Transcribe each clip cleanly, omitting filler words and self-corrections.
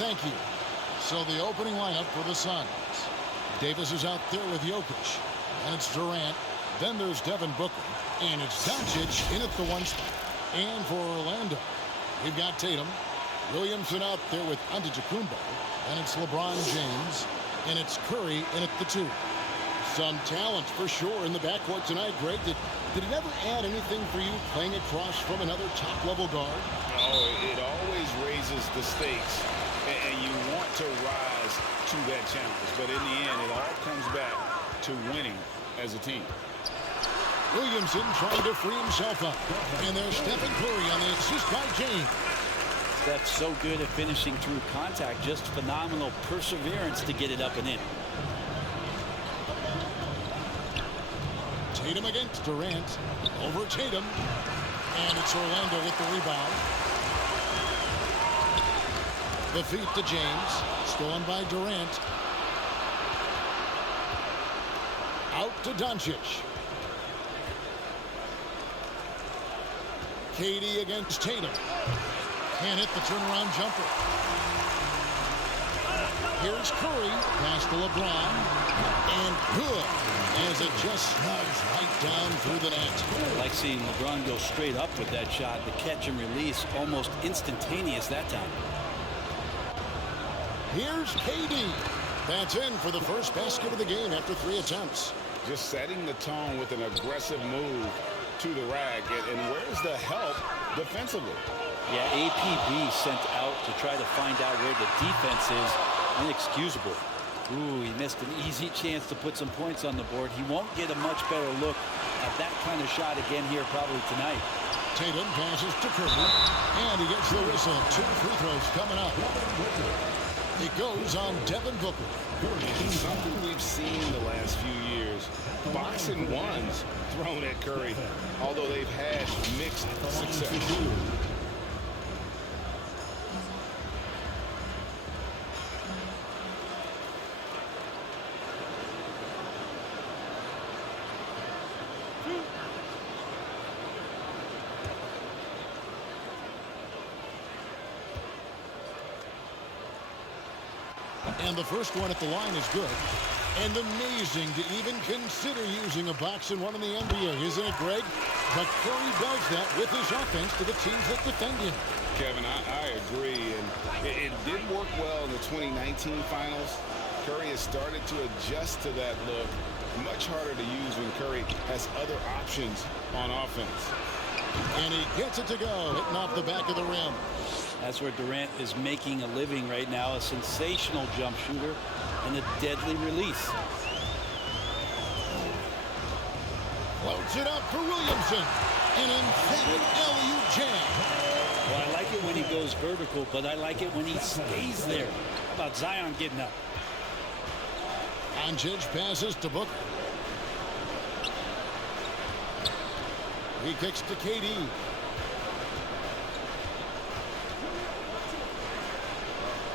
Thank you. So the opening lineup for the Suns. Davis is out there with Jokic. And it's Durant. Then there's Devin Booker. And it's Doncic in at the 1 spot. And for Orlando, we've got Tatum. Williamson out there with Antetokounmpo. And it's LeBron James. And it's Curry in at the 2. Some talent for sure in the backcourt tonight, Greg. Did it ever add anything for you playing across from another top-level guard? Oh, it always raises the stakes, and you want to rise to that challenge. But in the end, it all comes back to winning as a team. Williamson trying to free himself up. And there's Stephen Curry on the assist by James. That's so good at finishing through contact. Just phenomenal perseverance to get it up and in. Tatum against Durant. Over Tatum. And it's Orlando with the rebound. The feed to James. Stolen by Durant. Out to Doncic. KD against Tatum. Can't hit the turnaround jumper. Here's Curry. Pass to LeBron. And good. As it just slides right down through the net. I like seeing LeBron go straight up with that shot. The catch and release almost instantaneous that time. Here's KD. That's in for the first basket of the game after 3 attempts. Just setting the tone with an aggressive move to the rack. And where's the help defensively? Yeah, APB sent out to try to find out where the defense is. Inexcusable. Ooh, he missed an easy chance to put some points on the board. He won't get a much better look at that kind of shot again here probably tonight. Tatum passes to Curry, and he gets the whistle. 2 free throws coming up. It goes on Devin Booker. It's something we've seen the last few years. Boxing ones thrown at Curry, although they've had mixed success. And the first one at the line is good. And amazing to even consider using a boxing one in the NBA, isn't it, Greg? But Curry does that with his offense to the teams that defend him. Kevin, I agree. And it did work well in the 2019 finals. Curry has started to adjust to that look. Much harder to use when Curry has other options on offense. And he gets it to go, hitting off the back of the rim. That's where Durant is making a living right now. A sensational jump shooter and a deadly release. Floats it up for Williamson. An emphatic alley-oop jam. Well, I like it when he goes vertical, but I like it when he stays there. How about Zion getting up? Doncic passes to Booker. He kicks to KD.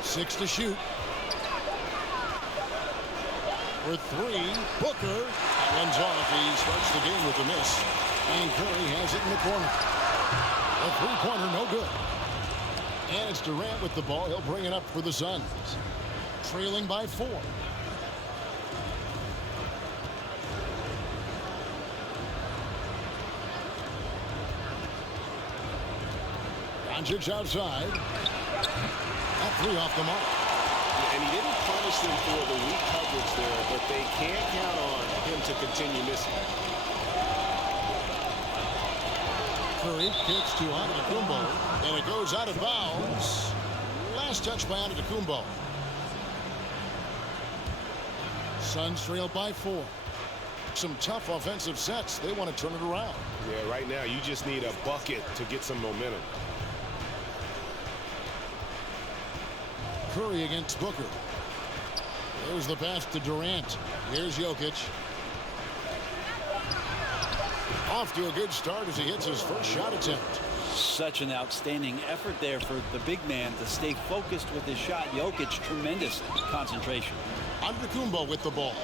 Six to shoot. For 3, Booker. That one's off. He starts the game with a miss. And Curry has it in the corner. A three-pointer, no good. And it's Durant with the ball. He'll bring it up for the Suns. Trailing by 4. Doncic outside. That 3 off the mark. And he didn't punish them for the weak coverage there, but they can't count on him to continue missing. Curry kicks to Antetokounmpo, and it goes out of bounds. Last touch by Antetokounmpo. Suns trail by 4. Some tough offensive sets. They want to turn it around. Yeah, right now you just need a bucket to get some momentum. Curry against Booker. There's the pass to Durant. Here's Jokic. Off to a good start as he hits his first shot attempt. Such an outstanding effort there for the big man to stay focused with his shot. Jokic, tremendous concentration. Antetokounmpo with the ball.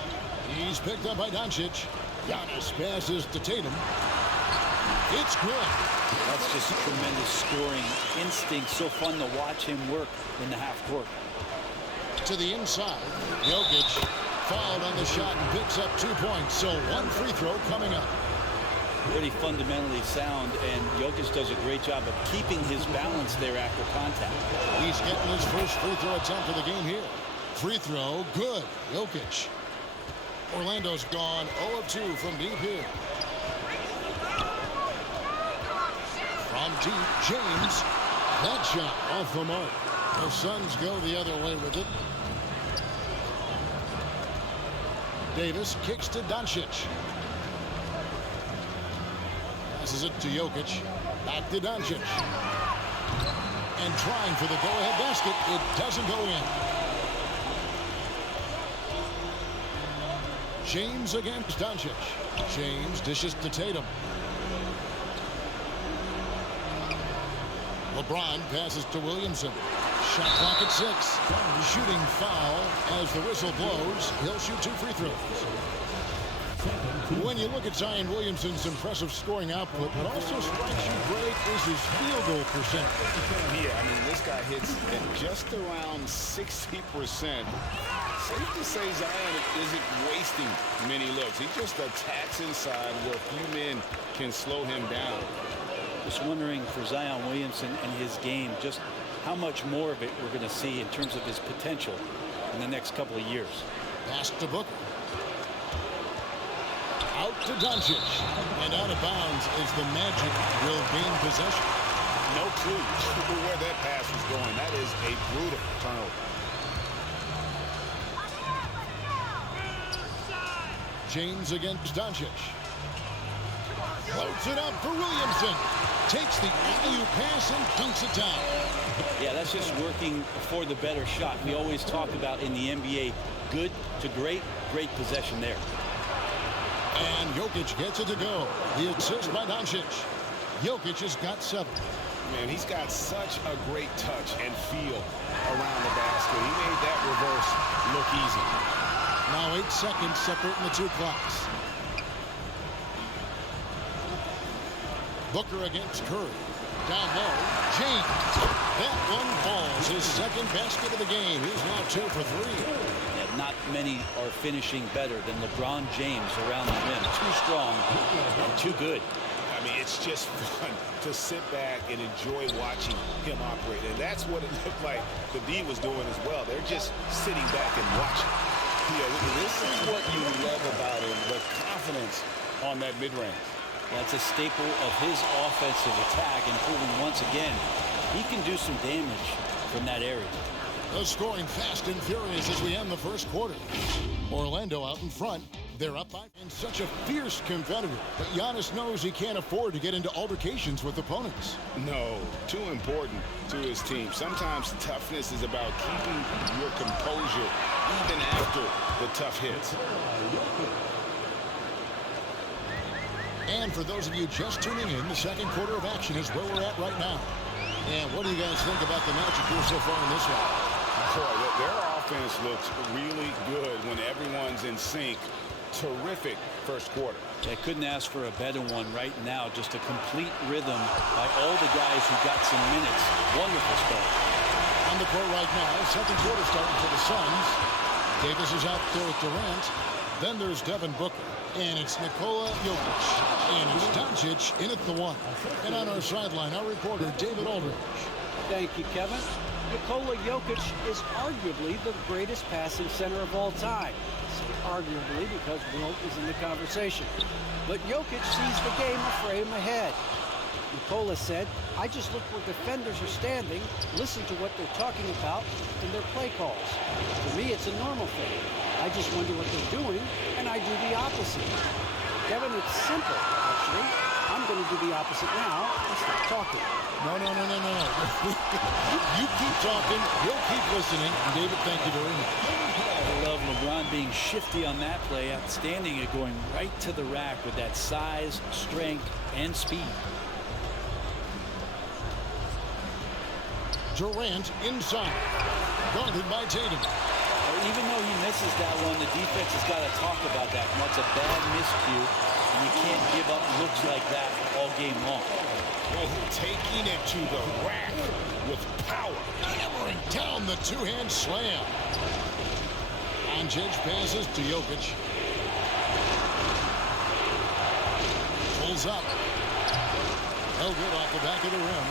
He's picked up by Doncic. Giannis passes to Tatum. It's good. That's just tremendous scoring instinct. So fun to watch him work in the half court. To the inside. Jokic fouled on the shot and picks up 2 points. So one free throw coming up. Pretty fundamentally sound, and Jokic does a great job of keeping his balance there after contact. He's getting his first free throw attempt of the game here. Free throw, good. Jokic. Orlando's gone 0 of 2 from deep here. From deep, James. That shot off the mark. The Suns go the other way with it. Davis kicks to Doncic. Passes it to Jokic. Back to Doncic. And trying for the go-ahead basket. It doesn't go in. James against Doncic. James dishes to Tatum. Lebron passes to Williamson. Shot clock at 6. Shooting foul as the whistle blows. He'll shoot 2 free throws. When you look at Zion Williamson's impressive scoring output, what also strikes you great is his field goal percentage. Yeah, I mean, this guy hits at just around 60%. Safe to say Zion isn't wasting many looks. He just attacks inside where few men can slow him down. Just wondering for Zion Williamson and his game, just how much more of it we're going to see in terms of his potential in the next couple of years. Pass to Booker. Out to Doncic. And out of bounds as the Magic will gain possession. No clue where that pass was going. That is a brutal turnover. James against Doncic. Floats it up for Williamson. Takes the alley-oop pass and dunks it down. Yeah, that's just working for the better shot. We always talk about in the NBA, good to great, great possession there. And Jokic gets it to go. The assist by Doncic. Jokic has got 7. Man, he's got such a great touch and feel around the basket. He made that reverse look easy. Now 8 seconds separating the 2 clocks. Booker against Curry. Down low, James. That one falls. His second basket of the game. He's now 2 for 3. Yeah, not many are finishing better than LeBron James around the rim. Too strong and too good. I mean, it's just fun to sit back and enjoy watching him operate. And that's what it looked like the D was doing as well. They're just sitting back and watching. This is what you love about him, the confidence on that mid-range. That's a staple of his offensive attack, and proving once again he can do some damage from that area. The scoring fast and furious as we end the first quarter. Orlando out in front. They're up by and such a fierce competitor. But Giannis knows he can't afford to get into altercations with opponents. No, too important to his team. Sometimes toughness is about keeping your composure even after the tough hits. And for those of you just tuning in, the second quarter of action is where we're at right now. And what do you guys think about the Magic here so far in this one? Boy, their offense looks really good when everyone's in sync. Terrific first quarter. They couldn't ask for a better one right now. Just a complete rhythm by all the guys who got some minutes. Wonderful start. On the court right now, second quarter starting for the Suns. Davis is out there with Durant. Then there's Devin Booker. And it's Nikola Jokic. And it's Doncic in at the 1. And on our sideline, our reporter, David Aldridge. Thank you, Kevin. Nikola Jokic is arguably the greatest passing center of all time. I say arguably because Wilt is in the conversation. But Jokic sees the game a frame ahead. Nikola said, I just look where defenders are standing, listen to what they're talking about in their play calls. For me, it's a normal thing. I just wonder what they're doing, and I do the opposite. Kevin, it's simple, actually. I'm going to do the opposite now and stop talking. No. You keep talking. He'll keep listening. And David, thank you very much. I love LeBron being shifty on that play. Outstanding at going right to the rack with that size, strength, and speed. Durant inside. Guarded by Tatum. Even though he misses that one, the defense has got to talk about that. And that's a bad miscue, and you can't give up looks like that all game long. Oh, taking it to the rack with power. Hammering down the two-hand slam. Doncic passes to Jokic. Pulls up. No good off the back of the rim.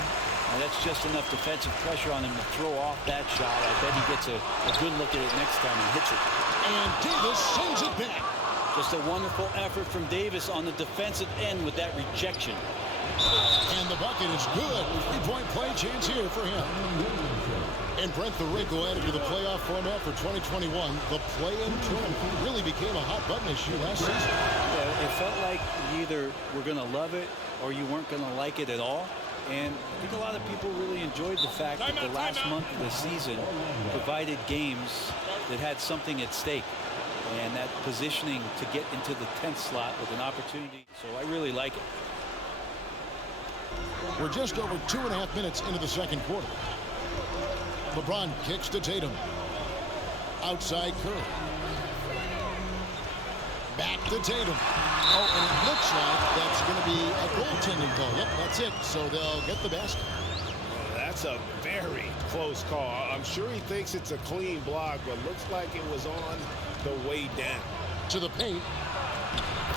And that's just enough defensive pressure on him to throw off that shot. I bet he gets a good look at it next time he hits it. And Davis sends it back. Just a wonderful effort from Davis on the defensive end with that rejection. And the bucket is good. Three-point play chance here for him. And Brent, the wrinkle added to the playoff format for 2021. The play-in tournament really became a hot button issue last season. Yeah, it felt like you either were going to love it or you weren't going to like it at all. And I think a lot of people really enjoyed the fact that the last month of the season provided games that had something at stake. And that positioning to get into the 10th slot with an opportunity. So I really like it. We're just over 2.5 minutes into the second quarter. LeBron kicks to Tatum. Outside Curry. Back to Tatum. Oh, and it looks like that's going to be a goaltending call. Yep, that's it. So they'll get the basket. That's a very close call. I'm sure he thinks it's a clean block, but looks like it was on the way down. To the paint.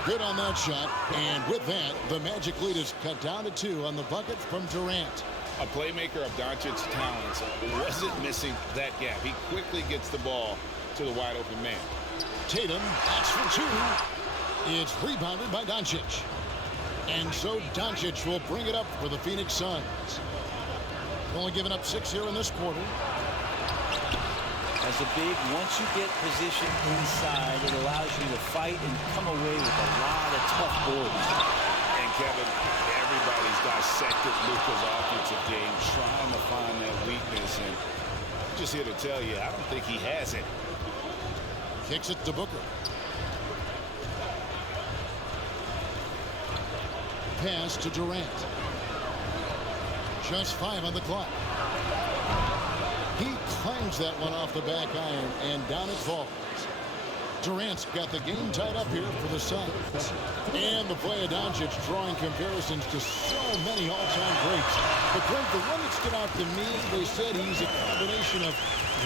Good on that shot. And with that, the Magic lead is cut down to 2 on the bucket from Durant. A playmaker of Doncic's talents wasn't missing that gap. He quickly gets the ball to the wide open man. Tatum, that's for 2. It's rebounded by Doncic. And so Doncic will bring it up for the Phoenix Suns. Only giving up 6 here in this quarter. As a big, once you get positioned inside, it allows you to fight and come away with a lot of tough boards. And Kevin, everybody's dissected Luka's offensive game, trying to find that weakness. And I'm just here to tell you, I don't think he has it. Kicks it to Booker. Pass to Durant. Just 5 on the clock. He clangs that one off the back iron, and down it falls. Durant's got the game tied up here for the Suns. And the play of Doncic drawing comparisons to so many all-time greats. But Brent, the one that stood out to me, they said he's a combination of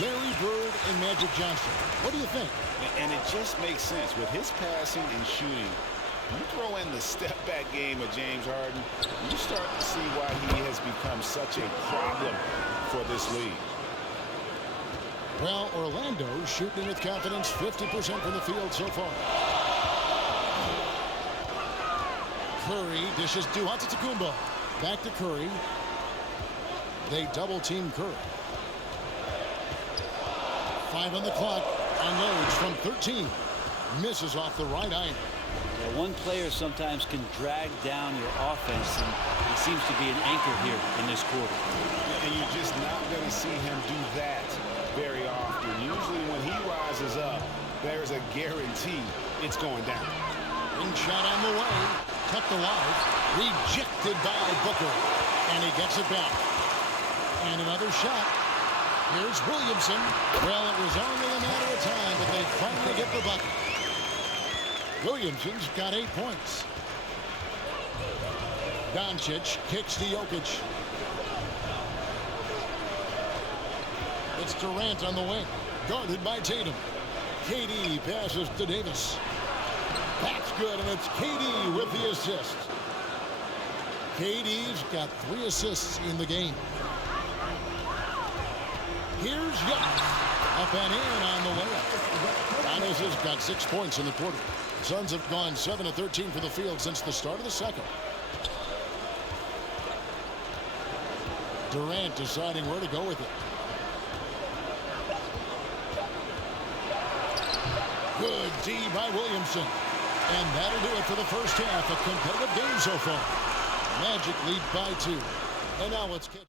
Larry Bird and Magic Johnson. What do you think? And it just makes sense. With his passing and shooting, you throw in the step-back game of James Harden, you start to see why he has become such a problem for this league. Well, Orlando shooting with confidence, 50% from the field so far. Curry dishes to Antetokounmpo. Back to Curry. They double-team Curry. 5 on the clock. Unloads from 13. Misses off the right iron. Yeah, one player sometimes can drag down your offense, and he seems to be an anchor here in this quarter. And you're just not going to see him do that very often. Usually when he rises up, there's a guarantee it's going down. Ring shot on the way. Cut the life. Rejected by Booker. And he gets it back. And another shot. Here's Williamson. Well, it was only a matter of time, but they finally get the bucket. Williamson's got 8 points. Doncic kicks to Jokic. It's Durant on the wing, guarded by Tatum. KD passes to Davis. That's good, and it's KD with the assist. KD's got 3 assists in the game. Here's Giannis. Up and in on the layup. Giannis has got 6 points in the quarter. Suns have gone 7 of 13 for the field since the start of the second. Durant deciding where to go with it. Good D by Williamson. And that'll do it for the first half. A competitive game so far. Magic lead by 2. And now let's get...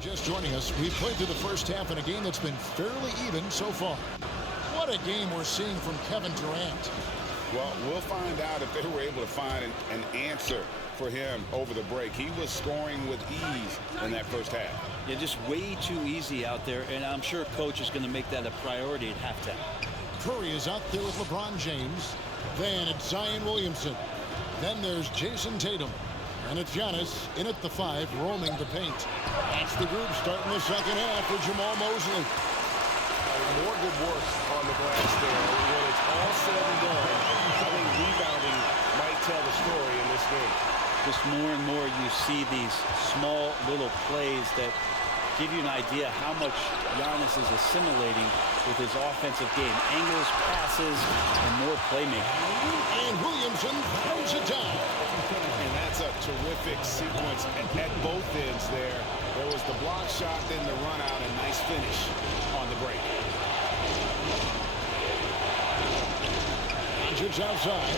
Just joining us, we've played through the first half in a game that's been fairly even so far. What a game we're seeing from Kevin Durant. Well, we'll find out if they were able to find an answer for him over the break. He was scoring with ease in that first half. Yeah, just way too easy out there, and I'm sure coach is going to make that a priority at halftime. Curry is out there with LeBron James. Then it's Zion Williamson. Then there's Jason Tatum. And it's Giannis in at the 5, roaming the paint. That's the group starting the second half for Jamal Mosley. More good work on the glass there. When it's all said and done, I think rebounding might tell the story in this game. Just more and more you see these small little plays that give you an idea how much Giannis is assimilating with his offensive game. Angles, passes, and more playmaking. And Williamson throws it down. And that's a terrific sequence at both ends there. There was the block shot, then the run out, and nice finish on the break. Doncic outside.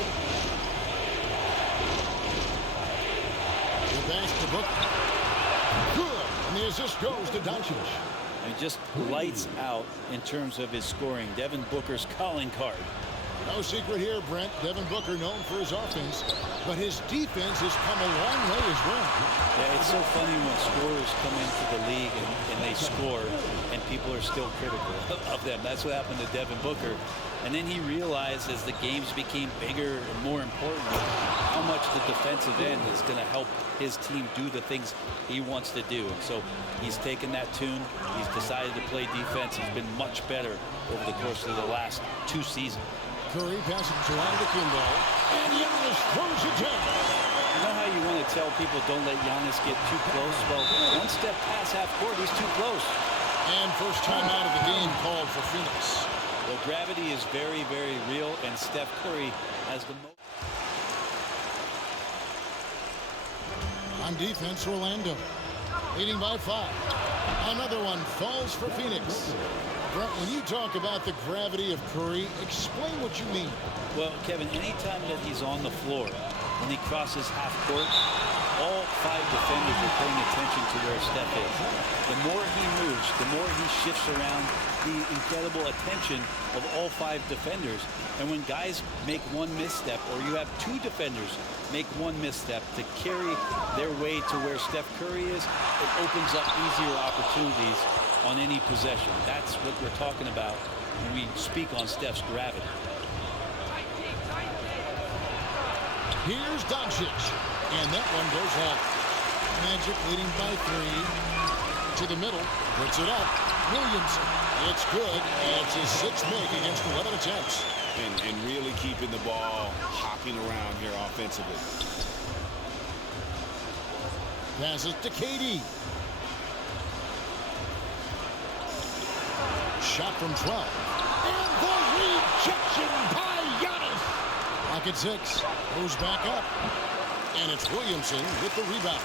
The pass to Booker. Good. And the assist goes to Doncic. And just lights out in terms of his scoring. Devin Booker's calling card. No secret here, Brent. Devin Booker known for his offense, but his defense has come a long way as well. Yeah, it's so funny when scorers come into the league and they score, and people are still critical of them. That's what happened to Devin Booker. And then he realized as the games became bigger and more important, how much the defensive end is going to help his team do the things he wants to do. And so he's taken that tune. He's decided to play defense. He's been much better over the course of the last 2 seasons. Curry passes to Kimbo, and Giannis throws it down. You know how you want to tell people don't let Giannis get too close? Well, one step past half court, he's too close. And first time out of the game called for Phoenix. Well, gravity is very, very real, and Steph Curry has the most. On defense, Orlando leading by 5. Another one falls for Phoenix. Brent, when you talk about the gravity of Curry, explain what you mean. Well, Kevin, anytime that he's on the floor, when he crosses half court, all 5 defenders are paying attention to where Steph is. The more he moves, the more he shifts around, the incredible attention of all 5 defenders. And when guys make one misstep, or you have 2 defenders make one misstep to carry their way to where Steph Curry is, it opens up easier opportunities on any possession. That's what we're talking about when we speak on Steph's gravity. Here's Doncic, and that one goes off. Magic leading by 3 to the middle, puts it up. Williamson, it's good, and it's his 6th make against 11 attempts. And really keeping the ball hopping around here offensively. Passes to KD. Shot from 12. And the rejection by Giannis. Pocket 6. Goes back up. And it's Williamson with the rebound.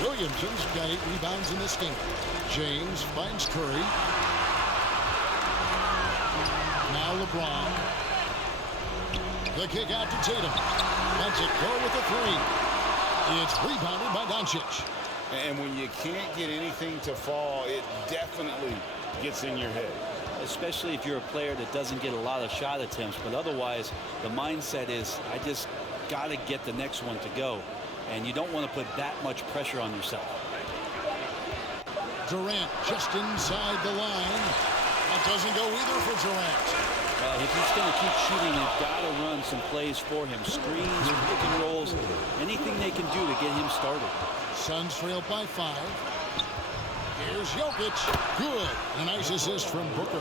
Williamson's got 8 rebounds in this game. James finds Curry. Now LeBron. The kick out to Tatum. Lets it go with the 3. It's rebounded by Doncic. And when you can't get anything to fall, it definitely gets in your head. Especially if you're a player that doesn't get a lot of shot attempts, but otherwise the mindset is, I just got to get the next one to go, and you don't want to put that much pressure on yourself. Durant just inside the line. That doesn't go either for Durant. If he's going to keep shooting, they've got to run some plays for him. Screens, pick and rolls, anything they can do to get him started. Suns trail by 5. Here's Jokic. Good. A nice assist from Booker.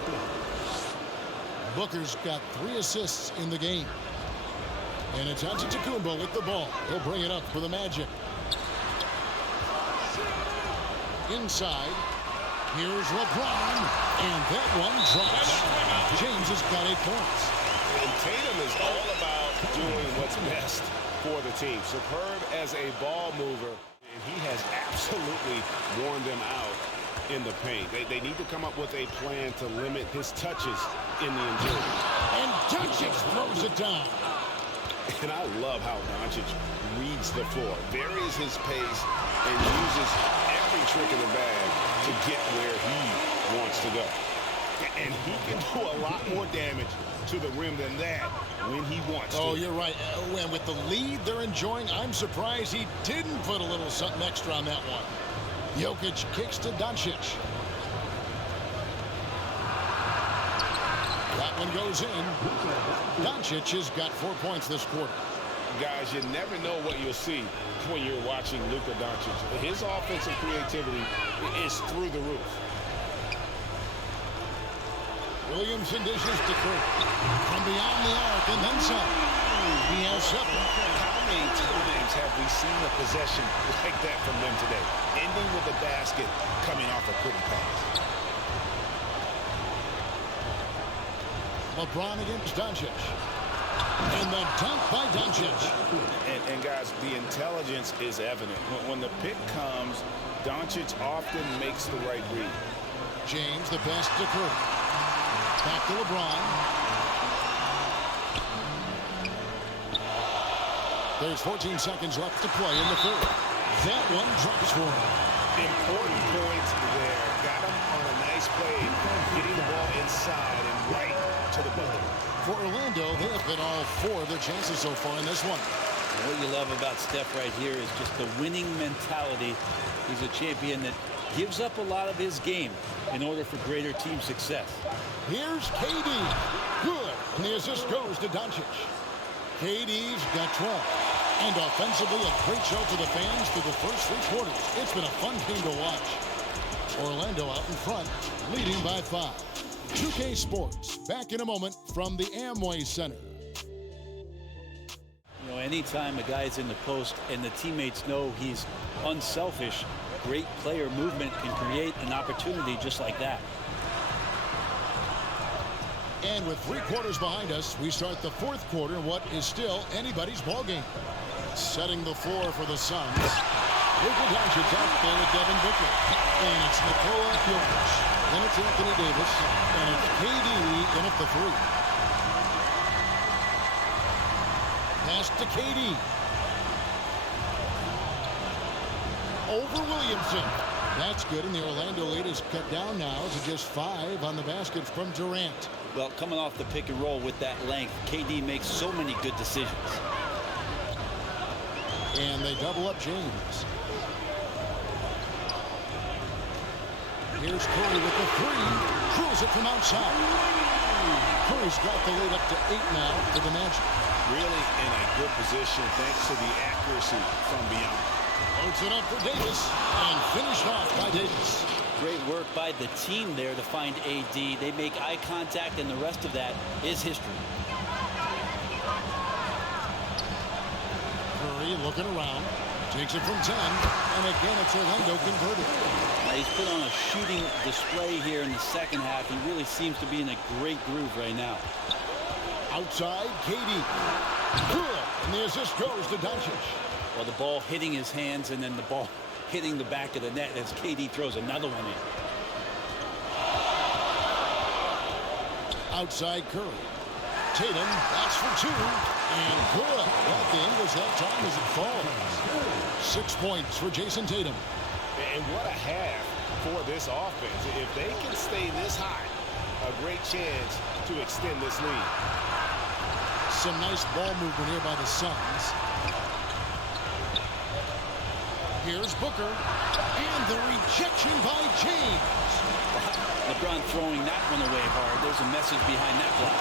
Booker's got 3 assists in the game. And it's Antetokounmpo with the ball. He'll bring it up for the Magic. Inside. Here's LeBron. And that one drops. James has got 8 points. And Tatum is all about doing what's best for the team. Superb as a ball mover. And he has absolutely worn them out in the paint. They need to come up with a plan to limit his touches in the interior. And Doncic throws it down. And I love how Doncic reads the floor, varies his pace, and uses every trick in the bag to get where he wants to go. And he can do a lot more damage to the rim than that when he wants to. Oh, you're right. And with the lead they're enjoying, I'm surprised he didn't put a little something extra on that one. Jokic kicks to Doncic. That one goes in. Doncic has got 4 points this quarter. Guys, you never know what you'll see when you're watching Luka Doncic. His offensive creativity is through the roof. Williamson dishes to Curry. From beyond the arc and then some. He has 7. How many times have we seen a possession like that from them today? Ending with a basket, coming off a pretty pass. LeBron against Doncic. And the dunk by Doncic. And guys, the intelligence is evident. When the pick comes, Doncic often makes the right read. James, the best to Curry. Back to LeBron. There's 14 seconds left to play in the third. That one drops for him. Important points there. Got him on a nice play, getting the ball inside and right to the bucket. For Orlando, they have been all 4 of their chances so far in this one. And what you love about Steph right here is just the winning mentality. He's a champion that gives up a lot of his game in order for greater team success. Here's KD. Good. And the assist goes to Doncic. KD's got 12. And offensively, a great show for the fans through the first 3 quarters. It's been a fun game to watch. Orlando out in front, leading by 5. 2K Sports, back in a moment from the Amway Center. You know, anytime a guy's in the post and the teammates know he's unselfish, great player movement can create an opportunity just like that. And with 3 quarters behind us, we start the 4th quarter in what is still anybody's ball game. Setting the floor for the Suns. Luka Doncic out there with Devin Booker. And it's Nikola Jokic. Then it's Anthony Davis. And it's KD in at the 3. Pass to KD. Over Williamson. That's good, and the Orlando lead is cut down now to just 5 on the basket from Durant. Well, coming off the pick and roll with that length, KD makes so many good decisions. And they double up James. Here's Curry with the 3. Drills it from outside. Curry's got the lead up to 8 now for the Magic. Really in a good position thanks to the accuracy from beyond. Loads it up for Davis and finished off by Davis. Great work by the team there to find AD. They make eye contact, and the rest of that is history. Curry looking around. Takes it from 10. And again, it's Orlando converted. Now, he's put on a shooting display here in the second half. He really seems to be in a great groove right now. Outside, KD. Good. And the assist goes to Doncic. Well, the ball hitting his hands and then the ball hitting the back of the net as KD throws another one in. Outside Curry. Tatum, that's for 2. And good. Got the English that time as it falls. 6 points for Jason Tatum. And what a half for this offense. If they can stay this high, a great chance to extend this lead. Some nice ball movement here by the Suns. Here's Booker. And the rejection by James. LeBron throwing that one away hard. There's a message behind that block.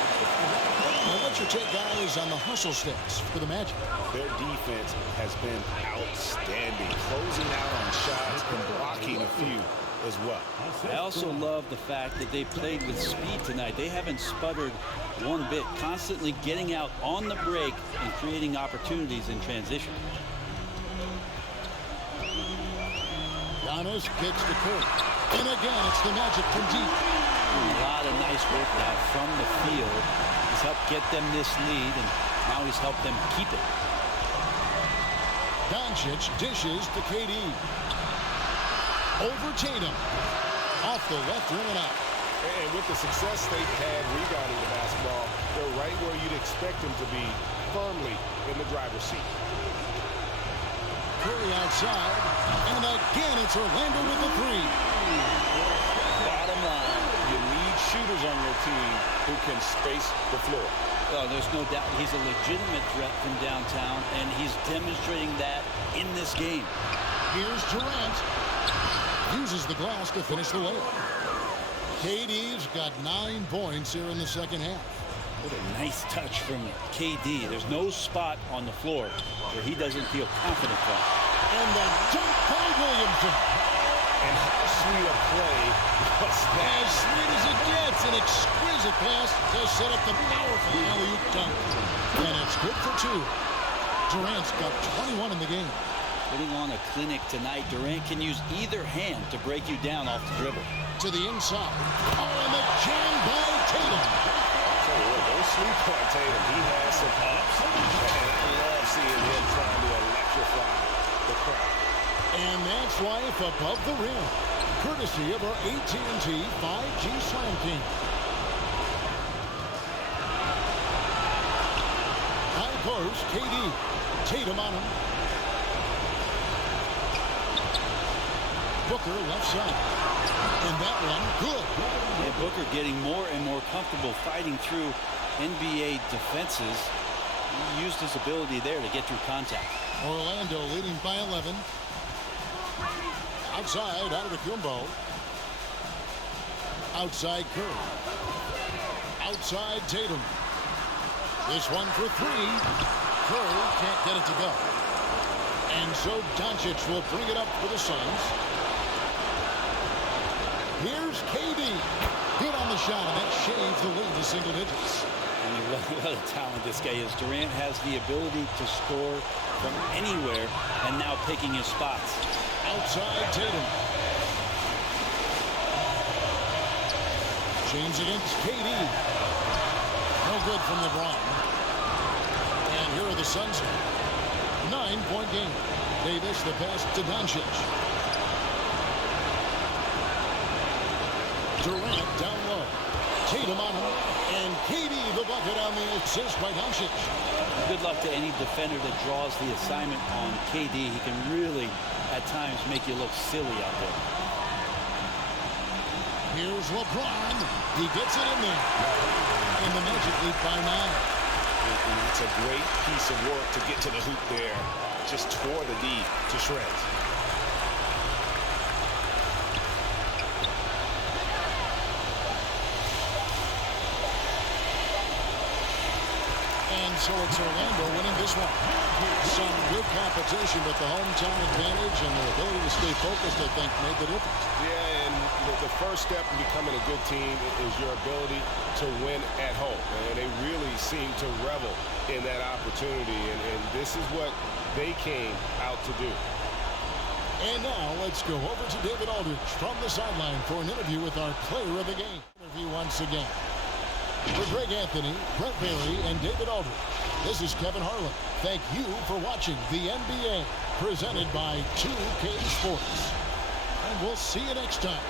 Now, what's your take, guys, on the hustle sticks for the Magic? Their defense has been outstanding, closing out on shots and blocking a few as well. I also love the fact that they played with speed tonight. They haven't sputtered one bit, constantly getting out on the break and creating opportunities in transition. Giannis kicks to Curry. And again, it's the Magic from deep. A lot of nice work now from the field. He's helped get them this lead, and now he's helped them keep it. Doncic dishes to KD. Over Tatum. Off the left rim and out. And with the success they've had rebounding the basketball, they're right where you'd expect them to be, firmly in the driver's seat. Curry outside. And again, it's Orlando with the 3. Bottom line, You need shooters on your team who can space the floor. Oh, there's no doubt he's a legitimate threat from downtown, and he's demonstrating that in this game. Here's Durant. Uses the glass to finish the layup. KD's got 9 points here in the second half. What a nice touch from KD. There's no spot on the floor where he doesn't feel confident from. And the dunk by Williamson. And how sweet a play was that? As sweet as it gets, an exquisite pass to set up the powerful alley-oop dunk. And it's good for 2. Durant's got 21 in the game. Putting on a clinic tonight, Durant can use either hand to break you down off the dribble. To the inside. Oh, and the jam by Tatum. Don't sleep on Tatum. He has some hops. And I love seeing him trying to electrify the crowd. And that's life above the rim. Courtesy of our AT&T 5G Slam King. High post, KD. Tatum on him. Booker left side. And that one, good. Yeah, Booker getting more and more comfortable fighting through NBA defenses. He used his ability there to get through contact. Orlando leading by 11. Outside, Antetokounmpo. Outside, Curry. Outside, Tatum. This one for 3. Curry can't get it to go. And so Doncic will bring it up for the Suns. Here's KD. Good on the shot, and that shaves the lead to single digits. I mean, what a talent this guy is. Durant has the ability to score from anywhere, and now picking his spots. Outside Tatum. James against KD. No good from Lebron. And here are the Suns. 9-point game. Davis, the pass to Doncic. Durant down low. Tatum on him. And KD the bucket on the assist by Doncic. Good luck to any defender that draws the assignment on KD. He can really, at times, make you look silly out there. Here's LeBron. He gets it in there. And the Magic lead by 9. It's a great piece of work to get to the hoop there. Just tore the D to shreds. And so it's Orlando winning this one. Some good competition, but the hometown advantage and their ability to stay focused, I think, made the difference. Yeah, and the first step in becoming a good team is your ability to win at home. And they really seem to revel in that opportunity, and this is what they came out to do. And now let's go over to David Aldridge from the sideline for an interview with our player of the game. Interview once again. For Greg Anthony, Brent Barry, and David Aldridge, this is Kevin Harlan. Thank you for watching the NBA, presented by 2K Sports. And we'll see you next time.